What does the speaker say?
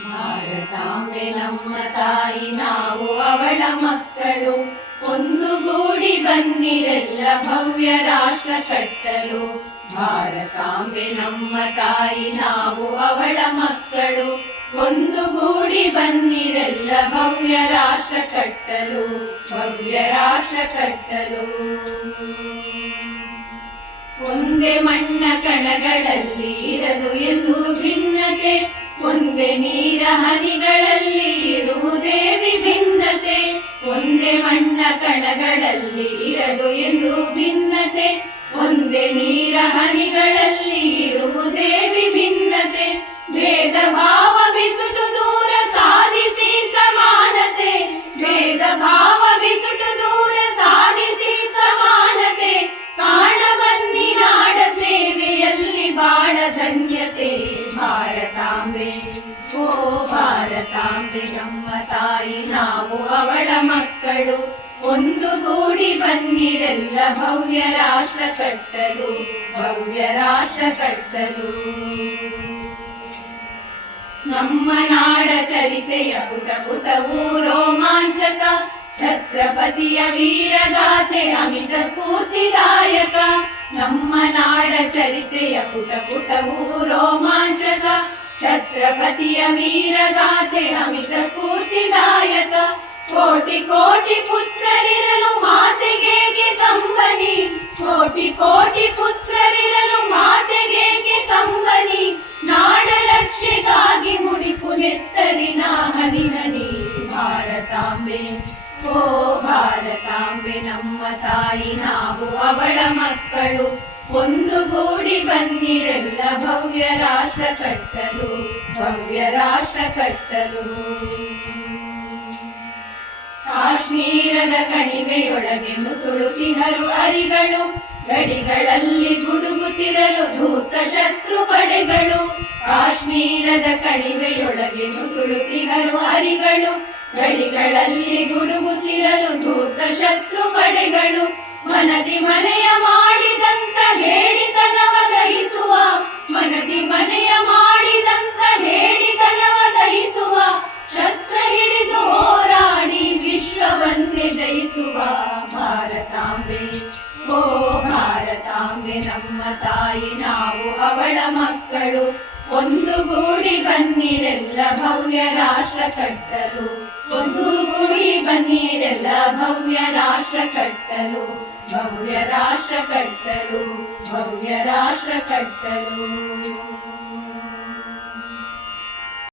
ಭಾರತಾಂಬೆ ನಮ್ಮ ತಾಯಿ, ನಾವು ಅವಳ ಮಕ್ಕಳು. ಒಂದುಗೂಡಿ ಬನ್ನಿರೆಲ್ಲ ಭವ್ಯ ರಾಷ್ಟ್ರ ಕಟ್ಟಲು. ಭಾರತಾಂಬೆ ನಮ್ಮ ತಾಯಿ, ನಾವು ಅವಳ ಮಕ್ಕಳು. ಒಂದುಗೂಡಿ ಬನ್ನಿರೆಲ್ಲ ಭವ್ಯ ರಾಷ್ಟ್ರ ಕಟ್ಟಲು, ಭವ್ಯ ರಾಷ್ಟ್ರ ಕಟ್ಟಲು. ಒಂದೇ ಮಣ್ಣ ಕಣಗಳಲ್ಲಿ ಇರದು ಎಂದು ಭಿನ್ನತೆ, ಒಂದೇ ನೀರ ಹನಿಗಳಲ್ಲಿ ಇರುವುದೇ ವಿಭಿನ್ನತೆ. ಒಂದೇ ಮಣ್ಣ ಕಣಗಳಲ್ಲಿ ಇರದು ಎಂದು ಭಿನ್ನತೆ, ಒಂದೇ ನೀರ ಹನಿಗಳಲ್ಲಿ ಇರುವುದೇ ವಿಭಿನ್ನತೆ. ಭೇದ ಭಾವ ಬಿಸುಟು ದೂರ ಸಾಧಿಸಿ ಸಮಾನತೆ, ಭೇದ ಭಾವ ಬಿಸುಟು ದೂರ ಸಾಧಿಸಿ ಸಮಾನತೆ. ಕಾಣ ಬನ್ನಿ ನಾಡ ಸೇವೆಯಲ್ಲಿ ಬಾಳ ಧನ್ಯತೆ. ಭಾರತಾಂಬೆ ಓ ಭಾರತಾಂಬೆ ನಮ್ಮ ತಾಯಿ, ನಾವು ಅವಳ ಮಕ್ಕಳು. ಒಂದುಗೂಡಿ ಬನ್ನಿರೆಲ್ಲ ಭವ್ಯ ರಾಷ್ಟ್ರ ಕಟ್ಟಲು, ಭವ್ಯ ರಾಷ್ಟ್ರ ಕಟ್ಟಲು. ನಮ್ಮ ನಾಡ ಚರಿತೆಯ ಪುಟ ಪುಟವೂ ರೋಮಾಂಚಕ, ಛತ್ರಪತಿಯ ವೀರಗಾಥೆ ಅಮಿತ ಸ್ಫೂರ್ತಿದಾಯಕ. ನಮ್ಮ ನಾಡ ಚರಿತೆಯ ಪುಟ ಪುಟವೂ ರೋಮಾಂಚಕ, ಛತ್ರಪತಿಯ ವೀರಗಾಥೆ ಅಮಿತ ಸ್ಫೂರ್ತಿದಾಯಕ. ಕೋಟಿ ಕೋಟಿ ಪುತ್ರರಿರಲು ಮಾತೆಗೇಕೆ ಕಂಬನಿ, ಕೋಟಿ ಕೋಟಿ ಪುತ್ರರಿರಲು ಮಾತೆಗೇಕೆ ಕಂಬನಿ. ನಾಡ ರಕ್ಷೆಗಾಗಿ ಮುಡಿಪು ನೆತ್ತರಿನ ಹನಿ ಹನಿ. ಭಾರತಾಂಬೆ ಓ ಭಾರತಾಂಬೆ ನಮ್ಮ ತಾಯಿ, ನಾವು ಅವಳ ಮಕ್ಕಳು. ಒಂದುಗೂಡಿ ಬನ್ನಿರೆಲ್ಲ ಭವ್ಯ ರಾಷ್ಟ್ರ ಕಟ್ಟಲು, ಭವ್ಯ ರಾಷ್ಟ್ರ ಕಟ್ಟಲು. ಕಾಶ್ಮೀರದ ಕಣಿವೆಯೊಳಗೆ ನುಸುಳುತ್ತಿಹರು ಅರಿಗಳು, ಗಡಿಗಳಲ್ಲಿ ಗುಡುಗುತ್ತಿರಲು ಧೂತ ಶತ್ರು ಪಡೆಗಳು. ಕಾಶ್ಮೀರದ ಕಣಿವೆಯೊಳಗೆ ನುಸುಳುತ್ತಿಹರು ಅರಿಗಳು, ಗಡಿಗಳಲ್ಲಿ ಗುಡುಗುತ್ತಿರಲು ಧೂತ ಶತ್ರು ಪಡೆಗಳು. ಮನದಿ ಮನೆಯ ಮಾಡಿದಂತ ಹೇಳಿತನವ ದಹಿಸುವ, ಮನದಿ ಮನೆಯ ಮಾಡಿದಂತ ಹೇಳಿತನವ ದಹಿಸುವ. ಶಸ್ತ್ರ ಹಿಡಿದು ಹೋರಾಡಿ ವಿಶ್ವವನ್ನೇ ಜಯಿಸುವ. ಭಾರತಾಂಬೆ ಓ ಭಾರತಾಂಬೆ ನಮ್ಮ ತಾಯಿ, ನಾವು ಅವಳ ಮಕ್ಕಳು. ಒಂದುಗೂಡಿ ಬನ್ನಿರೆಲ್ಲ ಭವ್ಯ ರಾಷ್ಟ್ರ ಕಟ್ಟಲು, ಒಂದುಗೂಡಿ ಬನ್ನಿರೆಲ್ಲ ಭವ್ಯ ರಾಷ್ಟ್ರ ಕಟ್ಟಲು, ಭವ್ಯ ರಾಷ್ಟ್ರ ಕಟ್ಟಲು, ಭವ್ಯ ರಾಷ್ಟ್ರ ಕಟ್ಟಲು.